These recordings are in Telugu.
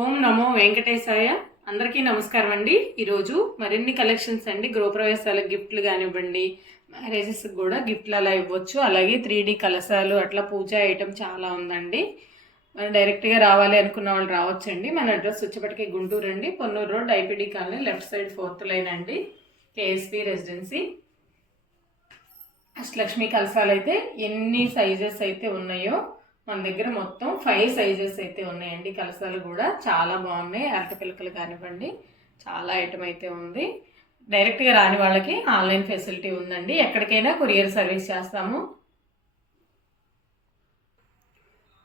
ఓం నమో వెంకటేశాయ. అందరికీ నమస్కారం అండి. ఈరోజు మరిన్ని కలెక్షన్స్ అండి. గృహప్రవేశాలకు గిఫ్ట్లు కానివ్వండి మ్యారేజెస్కి కూడా గిఫ్ట్లు అలా ఇవ్వచ్చు. అలాగే త్రీ డి కలశాలు అట్లా పూజా ఐటమ్ చాలా ఉందండి. మనం డైరెక్ట్గా రావాలి అనుకున్న వాళ్ళు రావచ్చండి. మన అడ్రస్ వచ్చేపటికి గుంటూరు అండి. Ponnur road IPD colony left side fourth line అండి. KSP residency. అష్టలక్ష్మి కలశాలు అయితే ఎన్ని సైజెస్ అయితే ఉన్నాయో మన దగ్గర మొత్తం ఫైవ్ సైజెస్ అయితే ఉన్నాయండి. కలసాలు కూడా చాలా బాగున్నాయి. అరటి పిలకలు కానివ్వండి చాలా ఐటమ్ అయితే ఉంది. డైరెక్ట్గా రాని వాళ్ళకి ఆన్లైన్ ఫెసిలిటీ ఉందండి. ఎక్కడికైనా కొరియర్ సర్వీస్ చేస్తాము.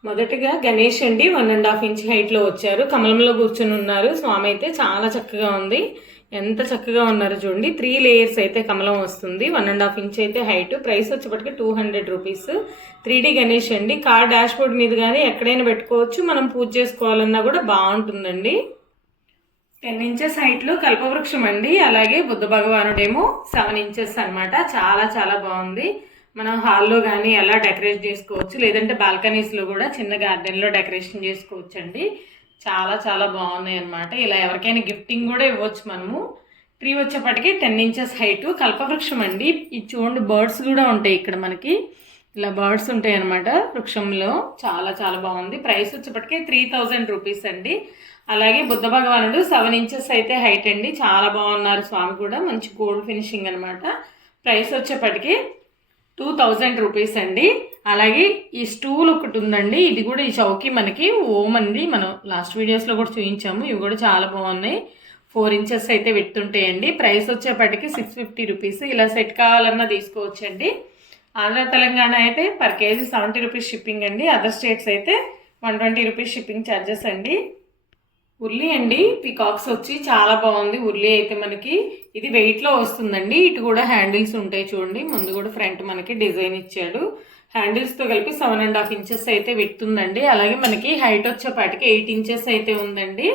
మొదటగా గణేష్ అండి వన్ అండ్ హాఫ్ ఇంచ్ హైట్లో వచ్చారు. కమలంలో కూర్చుని ఉన్నారు. స్వామి అయితే చాలా చక్కగా ఉంది. ఎంత చక్కగా ఉన్నారో చూడండి. త్రీ లేయర్స్ అయితే కమలం వస్తుంది. వన్ అండ్ హాఫ్ ఇంచ్ అయితే హైట్ ప్రైస్ వచ్చేప్పటికి two hundred rupees three D Ganesh అండి. కార్ డాష్ బోర్డ్ మీద కానీ ఎక్కడైనా పెట్టుకోవచ్చు. మనం పూజ చేసుకోవాలన్నా కూడా బాగుంటుందండి. టెన్ ఇంచెస్ హైట్లో కల్పవృక్షం అండి. అలాగే బుద్ధ భగవానుడేమో సెవెన్ ఇంచెస్ అనమాట చాలా చాలా బాగుంది. మనం హాల్లో కానీ ఎలా డెకరేట్ చేసుకోవచ్చు. లేదంటే బాల్కనీస్లో కూడా చిన్న గార్డెన్లో డెకరేషన్ చేసుకోవచ్చు అండి చాలా చాలా బాగున్నాయి అన్నమాట. ఇలా ఎవరికైనా గిఫ్టింగ్ కూడా ఇవ్వచ్చు మనము. ట్రీ వచ్చేప్పటికి టెన్ ఇంచెస్ హైట్ కల్పవృక్షం అండి. ఇది చూడండి బర్డ్స్ కూడా ఉంటాయి ఇక్కడ మనకి. ఇలా బర్డ్స్ ఉంటాయి అనమాట వృక్షంలో. చాలా చాలా బాగుంది. ప్రైస్ వచ్చేప్పటికి త్రీ థౌజండ్ రూపీస్ అండి. అలాగే బుద్ధ భగవానుడు సెవెన్ ఇంచెస్ అయితే హైట్ అండి. చాలా బాగున్నారు స్వామి కూడా. మంచి గోల్డ్ ఫినిషింగ్ అనమాట ప్రైస్ వచ్చేప్పటికి టూ థౌజండ్ రూపీస్ అండి. అలాగే ఈ స్టూల్ ఒకటి ఉందండి. ఇది కూడా ఈ చౌకీ మనకి ఓమ్ అంది మనం లాస్ట్ వీడియోస్లో కూడా చూపించాము ఇవి కూడా చాలా బాగున్నాయి. ఫోర్ ఇంచెస్ అయితే విడుతుంటాయండి. ప్రైస్ వచ్చేప్పటికి సిక్స్ ఫిఫ్టీ రూపీస్ ఇలా సెట్ కావాలన్నా తీసుకోవచ్చండి. ఆంధ్ర తెలంగాణ అయితే per KG seventy rupees shipping అండి. అదర్ స్టేట్స్ అయితే one twenty rupees shipping charges అండి. ఉర్లీ అండి. పికాక్స్ వచ్చి చాలా బాగుంది. ఉర్లీ అయితే మనకి ఇది వెయిట్లో వస్తుందండి. ఇటు కూడా హ్యాండిల్స్ ఉంటాయి చూడండి. ముందు కూడా ఫ్రంట్ మనకి డిజైన్ ఇచ్చాడు. హ్యాండిల్స్తో కలిపి సెవెన్ అండ్ హాఫ్ ఇంచెస్ అయితే విడుతుందండి. అలాగే మనకి హైట్ వచ్చేపాటికి ఎయిట్ ఇంచెస్ అయితే ఉందండి.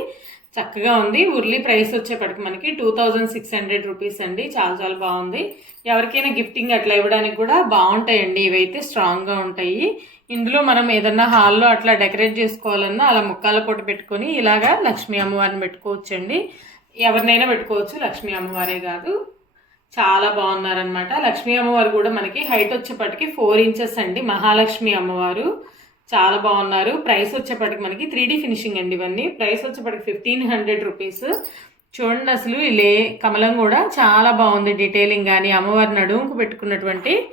చక్కగా ఉంది. ఉర్లీ ప్రైస్ వచ్చేప్పటికి మనకి two thousand six hundred rupees అండి. చాలా చాలా బాగుంది. ఎవరికైనా గిఫ్టింగ్ అట్లా ఇవ్వడానికి కూడా బాగుంటాయండి. ఇవైతే స్ట్రాంగ్గా ఉంటాయి. ఇందులో మనం ఏదన్నా హాల్లో అట్లా డెకరేట్ చేసుకోవాలన్నా అలా ముక్కాల పొట్టు పెట్టుకొని ఇలాగా లక్ష్మీ అమ్మవారిని పెట్టుకోవచ్చండి. ఎవరినైనా పెట్టుకోవచ్చు. లక్ష్మీ అమ్మవారే కాదు. చాలా బాగున్నారనమాట లక్ష్మీ అమ్మవారు కూడా మనకి హైట్ వచ్చేప్పటికి ఫోర్ ఇంచెస్ అండి. మహాలక్ష్మి అమ్మవారు చాలా బాగున్నారు. ప్రైస్ వచ్చేప్పటికి మనకి త్రీ ఫినిషింగ్ అండి ఇవన్నీ. ప్రైస్ వచ్చేప్పటికి ఫిఫ్టీన్ హండ్రెడ్ రూపీస్. చూడండి అసలు లే కమలం కూడా చాలా బాగుంది డీటెయిలింగ్ కానీ అమ్మవారి నడుముకు పెట్టుకున్నటువంటి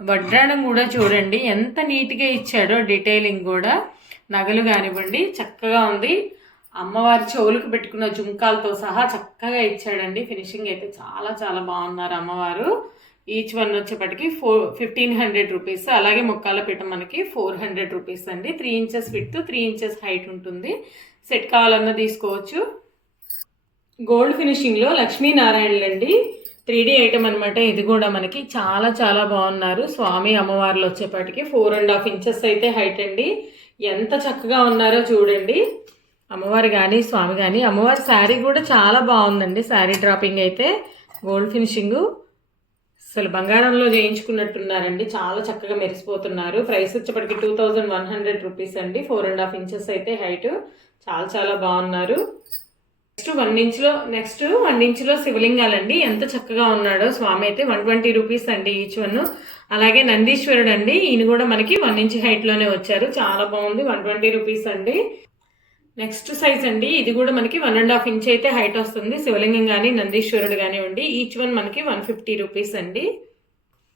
వడ్రాణం కూడా చూడండి. ఎంత నీట్గా ఇచ్చాడో డీటెయిలింగ్ కూడా. నగలు కానివ్వండి చక్కగా ఉంది. అమ్మవారి చెవులకు పెట్టుకున్న జుంకాలతో సహా చక్కగా ఇచ్చాడండి. ఫినిషింగ్ అయితే చాలా చాలా బాగున్నారు అమ్మవారు. ఈచ్ వన్ వచ్చేప్పటికి ఫోర్ ఫిఫ్టీన్ హండ్రెడ్ రూపీస్. అలాగే ముక్కాల పీట మనకి ఫోర్ హండ్రెడ్ రూపీస్ అండి. Three inches width three inches height ఉంటుంది. సెట్ కావాలన్నా తీసుకోవచ్చు. గోల్డ్ ఫినిషింగ్లో లక్ష్మీనారాయణలు అండి. త్రీ డీ ఐటమ్ అనమాట ఇది కూడా మనకి చాలా చాలా బాగున్నారు. స్వామి అమ్మవార్లు వచ్చేపాటికి ఫోర్ అండ్ హాఫ్ ఇంచెస్ అయితే హైట్ అండి. ఎంత చక్కగా ఉన్నారో చూడండి. అమ్మవారు కానీ స్వామి కానీ అమ్మవారి శారీ కూడా చాలా బాగుందండి. శారీ డ్రాపింగ్ అయితే గోల్డ్ ఫినిషింగ్ అసలు బంగారంలో చేయించుకున్నట్టున్నారండి. చాలా చక్కగా మెరిసిపోతున్నారు. ప్రైస్ వచ్చేప్పటికి two thousand one hundred rupees అండి. ఫోర్ అండ్ హాఫ్ ఇంచెస్ అయితే హైట్ చాలా చాలా బాగున్నారు. నెక్స్ట్ వన్ ఇంచ్లో నెక్స్ట్ వన్ ఇంచ్లో శివలింగాలండి. ఎంత చక్కగా ఉన్నాడో. స్వామి అయితే వన్ ట్వంటీ రూపీస్ అండి ఈచ్ వన్ అలాగే నందీశ్వరుడు అండి. ఈయన కూడా మనకి వన్ ఇంచ్ హైట్లోనే వచ్చారు. చాలా బాగుంది. వన్ ట్వంటీ రూపీస్ అండి. నెక్స్ట్ సైజ్ అండి. ఇది కూడా మనకి వన్ అండ్ హాఫ్ ఇంచ్ అయితే హైట్ వస్తుంది. శివలింగం కానీ నందీశ్వరుడు కానివ్వండి ఈచ్ వన్ మనకి వన్ ఫిఫ్టీ రూపీస్ అండి.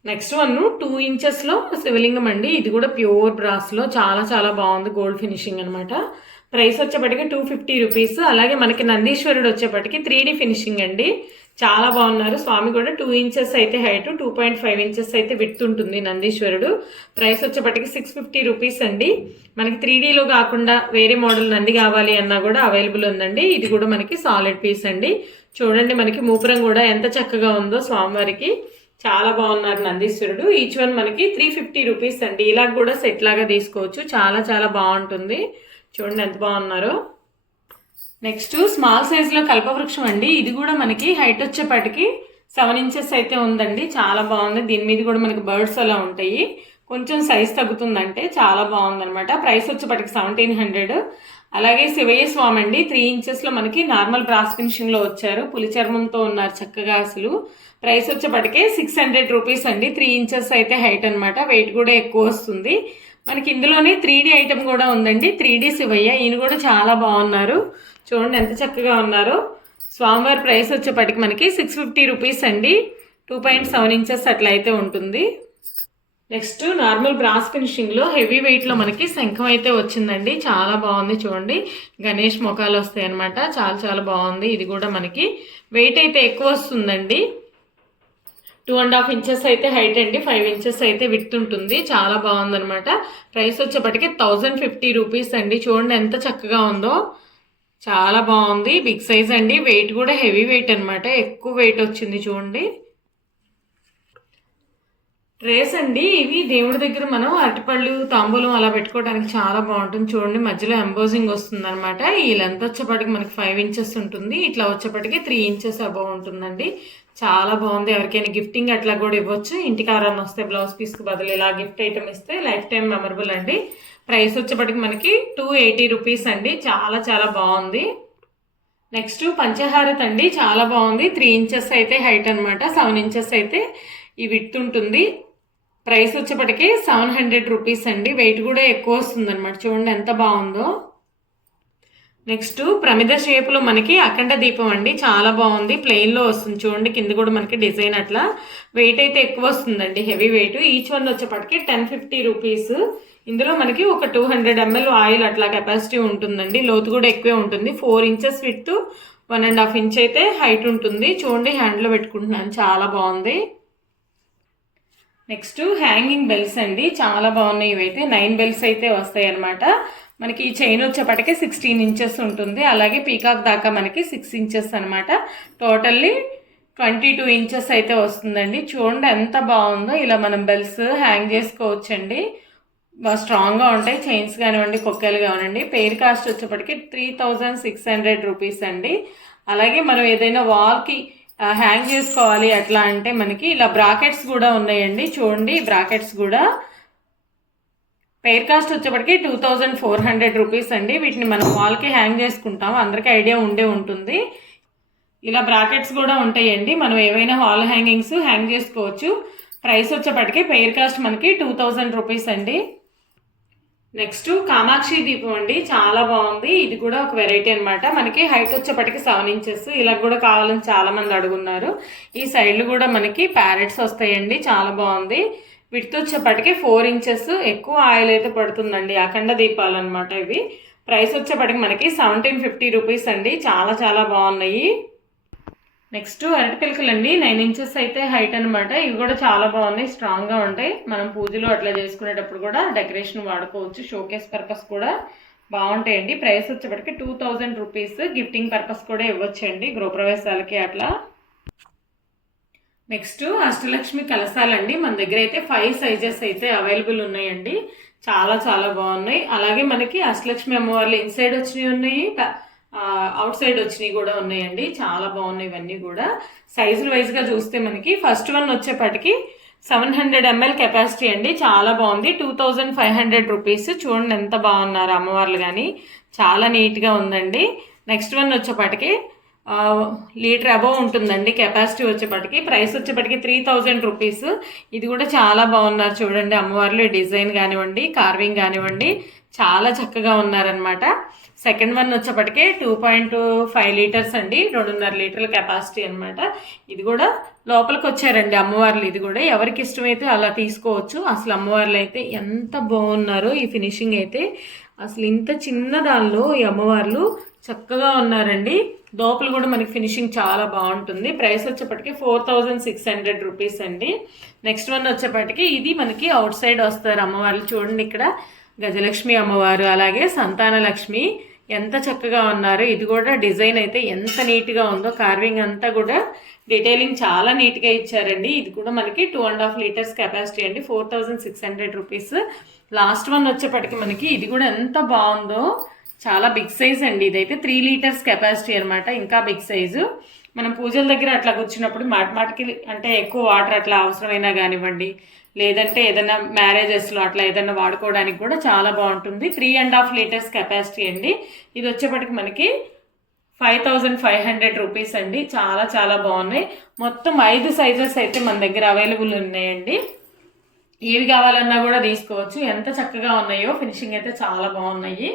నెక్స్ట్ వన్ టూ ఇంచెస్లో శివలింగం అండి. ఇది కూడా ప్యూర్ బ్రాస్లో చాలా చాలా బాగుంది. గోల్డ్ ఫినిషింగ్ అనమాట ప్రైస్ వచ్చేప్పటికి టూ ఫిఫ్టీ రూపీస్ అలాగే మనకి నందీశ్వరుడు వచ్చేప్పటికి త్రీ ఫినిషింగ్ అండి. చాలా బాగున్నారు. స్వామి కూడా టూ ఇంచెస్ అయితే height two point five inches అయితే విత్తుంటుంది నందీశ్వరుడు. ప్రైస్ వచ్చేప్పటికి సిక్స్ ఫిఫ్టీ రూపీస్ అండి. మనకి త్రీ డీలో కాకుండా వేరే మోడల్ నంది కావాలి అన్నా కూడా అవైలబుల్ ఉందండి. ఇది కూడా మనకి సాలిడ్ పీస్ అండి. చూడండి మనకి మూపురం కూడా ఎంత చక్కగా ఉందో స్వామివారికి. చాలా బాగున్నారు నందీశ్వరుడు. ఈచ్ వన్ మనకి త్రీ ఫిఫ్టీ రూపీస్ అండి. ఇలా కూడా సెట్ లాగా తీసుకోవచ్చు. చాలా చాలా బాగుంటుంది. చూడండి ఎంత బాగున్నారో. నెక్స్ట్ స్మాల్ సైజులో కల్పవృక్షం అండి. ఇది కూడా మనకి హైట్ వచ్చేపాటికి సెవెన్ ఇంచెస్ అయితే ఉందండి. చాలా బాగుంది. దీని మీద కూడా మనకి బర్డ్స్ అలా ఉంటాయి. కొంచెం సైజ్ తగ్గుతుందంటే చాలా బాగుందనమాట ప్రైస్ వచ్చేప్పటికి సెవెంటీన్ హండ్రెడ్. అలాగే శివయ్య స్వామి అండి. త్రీ ఇంచెస్లో మనకి నార్మల్ బ్రాస్ ఫినిషింగ్లో వచ్చారు. పులి చర్మంతో ఉన్నారు చక్కగా అసలు. ప్రైస్ వచ్చేపటికే సిక్స్ హండ్రెడ్ రూపీస్ అండి. త్రీ ఇంచెస్ అయితే హైట్ అనమాట వెయిట్ కూడా ఎక్కువ వస్తుంది. మనకి ఇందులోనే త్రీ డీ ఐటమ్ కూడా ఉందండి. Three D Shivayya. ఈయన కూడా చాలా బాగున్నారు. చూడండి ఎంత చక్కగా ఉన్నారో. స్వామివారి ప్రైస్ వచ్చేపటికి మనకి సిక్స్ ఫిఫ్టీ రూపీస్ అండి. టూ పాయింట్ సెవెన్ ఇంచెస్ అట్లా అయితే ఉంటుంది. నెక్స్ట్ నార్మల్ బ్రాస్ ఫినిషింగ్లో హెవీ వెయిట్లో మనకి శంఖం అయితే వచ్చిందండి. చాలా బాగుంది చూడండి. గణేష్ ముఖాలు వస్తాయి అనమాట చాలా చాలా బాగుంది. ఇది కూడా మనకి వెయిట్ అయితే ఎక్కువ వస్తుందండి. టూ అండ్ హాఫ్ ఇంచెస్ అయితే హైట్ అండి. ఫైవ్ ఇంచెస్ అయితే విత్ ఉంటుంది. చాలా బాగుందనమాట ప్రైస్ వచ్చేప్పటికి థౌజండ్ ఫిఫ్టీ రూపీస్ అండి. చూడండి ఎంత చక్కగా ఉందో. చాలా బాగుంది. బిగ్ సైజ్ అండి. వెయిట్ కూడా హెవీ వెయిట్ అనమాట ఎక్కువ వెయిట్ వచ్చింది చూడండి. ట్రేస్ అండి. ఇవి దేవుడి దగ్గర మనం అరటిపళ్ళు తాంబూలం అలా పెట్టుకోవడానికి చాలా బాగుంటుంది. చూడండి మధ్యలో ఎంబోజింగ్ వస్తుంది అనమాట ఈ లెంత్ వచ్చేపటికి మనకి ఫైవ్ ఇంచెస్ ఉంటుంది. ఇట్లా వచ్చేప్పటికి త్రీ ఇంచెస్ అబౌ ఉంటుందండి. చాలా బాగుంది. ఎవరికైనా గిఫ్టింగ్ అట్లా కూడా ఇవ్వచ్చు. ఇంటికి ఎవరైనా వస్తే బ్లౌజ్ పీస్కి బదులు ఇలా గిఫ్ట్ ఐటమ్ ఇస్తే లైఫ్ టైం మెమరబుల్ అండి. ప్రైస్ వచ్చేప్పటికి మనకి టూ ఎయిటీ రూపీస్ అండి. చాలా చాలా బాగుంది. నెక్స్ట్ పంచహారత్ అండి. చాలా బాగుంది. త్రీ ఇంచెస్ అయితే హైట్ అనమాట సెవెన్ ఇంచెస్ అయితే ఈ విత్ ఉంటుంది. ప్రైస్ వచ్చేప్పటికి సెవెన్ హండ్రెడ్ రూపీస్ అండి. వెయిట్ కూడా ఎక్కువ వస్తుంది అనమాట చూడండి ఎంత బాగుందో. నెక్స్ట్ ప్రమిద షేప్లో మనకి అఖండ దీపం అండి. చాలా బాగుంది. ప్లెయిన్లో వస్తుంది. చూడండి కింద కూడా మనకి డిజైన్ అట్లా. వెయిట్ అయితే ఎక్కువ వస్తుందండి. Heavy weight. ఈచ్ వన్ వచ్చేప్పటికి టెన్ ఫిఫ్టీ రూపీస్. ఇందులో మనకి ఒక టూ హండ్రెడ్ ఎంఎల్ ఆయిల్ అట్లా కెపాసిటీ ఉంటుందండి. లోతు కూడా ఎక్కువే ఉంటుంది. Four inches width one and half inch అయితే హైట్ ఉంటుంది. చూడండి హ్యాండ్లో పెట్టుకుంటున్నాను. చాలా బాగుంది. నెక్స్ట్ హ్యాంగింగ్ బెల్స్ అండి. చాలా బాగున్నాయి ఇవైతే. నైన్ బెల్స్ అయితే వస్తాయి అనమాట మనకి ఈ చైన్ వచ్చేపటికి సిక్స్టీన్ ఇంచెస్ ఉంటుంది. అలాగే పీకాక్ దాకా మనకి సిక్స్ ఇంచెస్ అనమాట టోటల్లీ ట్వంటీ టూ ఇంచెస్ అయితే వస్తుందండి. చూడండి ఎంత బాగుందో ఇలా మనం బెల్స్ హ్యాంగ్ చేసుకోవచ్చండి. బాగా స్ట్రాంగ్గా ఉంటాయి. చైన్స్ కానివ్వండి కొక్కలు కానివ్వండి. పెయిర్ కాస్ట్ వచ్చేప్పటికి three thousand six hundred rupees అండి. అలాగే మనం ఏదైనా వాల్కి హ్యాంగ్ చేసుకోవాలి. అట్లా అంటే మనకి ఇలా బ్రాకెట్స్ కూడా ఉన్నాయండి. చూడండి బ్రాకెట్స్ కూడా. పెయిర్ కాస్ట్ వచ్చేప్పటికి two thousand four hundred rupees అండి. వీటిని మనం వాల్కి హ్యాంగ్ చేసుకుంటాం. అందరికీ ఐడియా ఉండే ఉంటుంది. ఇలా బ్రాకెట్స్ కూడా ఉంటాయండి. మనం ఏవైనా హాల్ హ్యాంగింగ్స్ హ్యాంగ్ చేసుకోవచ్చు. ప్రైస్ వచ్చేప్పటికి పెయిర్ కాస్ట్ మనకి టూ థౌజండ్ రూపీస్ అండి. నెక్స్ట్ కామాక్షి దీపం అండి. చాలా బాగుంది. ఇది కూడా ఒక వెరైటీ అనమాట మనకి హైట్ వచ్చేప్పటికి సెవెన్ ఇంచెస్. ఇలా కూడా కావాలని చాలా మంది అడుగున్నారు. ఈ సైడ్లు కూడా మనకి ప్యారెట్స్ వస్తాయండి. చాలా బాగుంది. విడ్త్ వచ్చేప్పటికి ఫోర్ ఇంచెస్. ఎక్కువ ఆయిల్ అయితే పడుతుందండి. అఖండ దీపాలు అనమాట ఇవి. ప్రైస్ వచ్చేప్పటికి మనకి సెవెంటీన్ ఫిఫ్టీ రూపీస్ అండి. చాలా చాలా బాగున్నాయి. నెక్స్ట్ అరటి పిలకలు అండి నైన్ ఇంచెస్ అయితే హైట్ అనమాట ఇవి కూడా చాలా బాగున్నాయి. స్ట్రాంగ్గా ఉంటాయి. మనం పూజలు అట్లా చేసుకునేటప్పుడు కూడా డెకరేషన్ వాడుకోవచ్చు. షోకేస్ పర్పస్ కూడా బాగుంటాయండి. ప్రైస్ వచ్చేప్పటికి two thousand rupees. Gifting purpose కూడా ఇవ్వచ్చండి. గృహప్రవేశాలకి అట్లా. నెక్స్ట్ అష్టలక్ష్మి కలసాలండి మన దగ్గర అయితే ఫైవ్ సైజెస్ అయితే అవైలబుల్ ఉన్నాయండి. చాలా చాలా బాగున్నాయి. అలాగే మనకి అష్టలక్ష్మి అమ్మవార్లు ఇన్సైడ్ వచ్చినవి ఉన్నాయి. అవుట్ సైడ్ వచ్చినవి కూడా ఉన్నాయండి. చాలా బాగున్నాయి ఇవన్నీ కూడా. సైజుల వైజ్గా చూస్తే మనకి ఫస్ట్ వన్ వచ్చేపటికి సెవెన్ హండ్రెడ్ ఎంఎల్ కెపాసిటీ అండి. చాలా బాగుంది. Two thousand five hundred rupees చూడండి ఎంత బాగున్నారు అమ్మవార్లు కానీ చాలా నీట్గా ఉందండి. నెక్స్ట్ వన్ వచ్చేపటికి లీటర్ అబవ్ ఉంటుందండి. కెపాసిటీ వచ్చేపటికి ప్రైస్ వచ్చేపటికి త్రీ థౌజండ్ రూపీస్ ఇది కూడా చాలా బాగున్నారు చూడండి అమ్మవార్లు. డిజైన్ కానివ్వండి కార్వింగ్ కానివ్వండి. చాలా చక్కగా ఉన్నారనమాట సెకండ్ వన్ వచ్చేప్పటికే టూ పాయింట్ ఫైవ్ లీటర్స్ అండి. రెండున్నర లీటర్ల కెపాసిటీ అనమాట ఇది కూడా లోపలికి వచ్చారండి అమ్మవార్లు. ఇది కూడా ఎవరికి ఇష్టమైతే అలా తీసుకోవచ్చు. అసలు అమ్మవార్లు అయితే ఎంత బాగున్నారో ఈ ఫినిషింగ్ అయితే. అసలు ఇంత చిన్న దానిలో ఈ అమ్మవార్లు చక్కగా ఉన్నారండి. లోపల కూడా మనకి ఫినిషింగ్ చాలా బాగుంటుంది. ప్రైస్ వచ్చేప్పటికి four thousand six hundred rupees అండి. నెక్స్ట్ వన్ వచ్చేప్పటికి ఇది మనకి అవుట్ సైడ్ వస్తారు అమ్మవార్లు. చూడండి ఇక్కడ. గజలక్ష్మి అమ్మవారు అలాగే సంతాన లక్ష్మి ఎంత చక్కగా ఉన్నారు. ఇది కూడా డిజైన్ అయితే ఎంత నీట్గా ఉందో కార్వింగ్ అంతా కూడా డీటెయిలింగ్ చాలా నీట్గా ఇచ్చారండి. ఇది కూడా మనకి two and half litres capacity అండి. Four thousand six hundred rupees last one వచ్చేప్పటికి మనకి ఇది కూడా ఎంత బాగుందో. చాలా బిగ్ సైజ్ అండి. ఇదైతే త్రీ లీటర్స్ కెపాసిటీ అనమాట ఇంకా బిగ్ సైజు మనం పూజల దగ్గర అట్లా కూర్చున్నప్పుడు మాట మాటకి అంటే ఎక్కువ వాటర్ అట్లా అవసరమైనా కానివ్వండి. లేదంటే ఏదైనా మ్యారేజెస్లో అట్లా ఏదైనా వాడుకోవడానికి కూడా చాలా బాగుంటుంది. Three and half litres capacity అండి. ఇది వచ్చేప్పటికి మనకి five thousand five hundred rupees అండి. చాలా చాలా బాగున్నాయి. మొత్తం ఐదు సైజెస్ అయితే మన దగ్గర అవైలబుల్ ఉన్నాయండి. ఏవి కావాలన్నా కూడా తీసుకోవచ్చు. ఎంత చక్కగా ఉన్నాయో ఫినిషింగ్ అయితే చాలా బాగున్నాయి.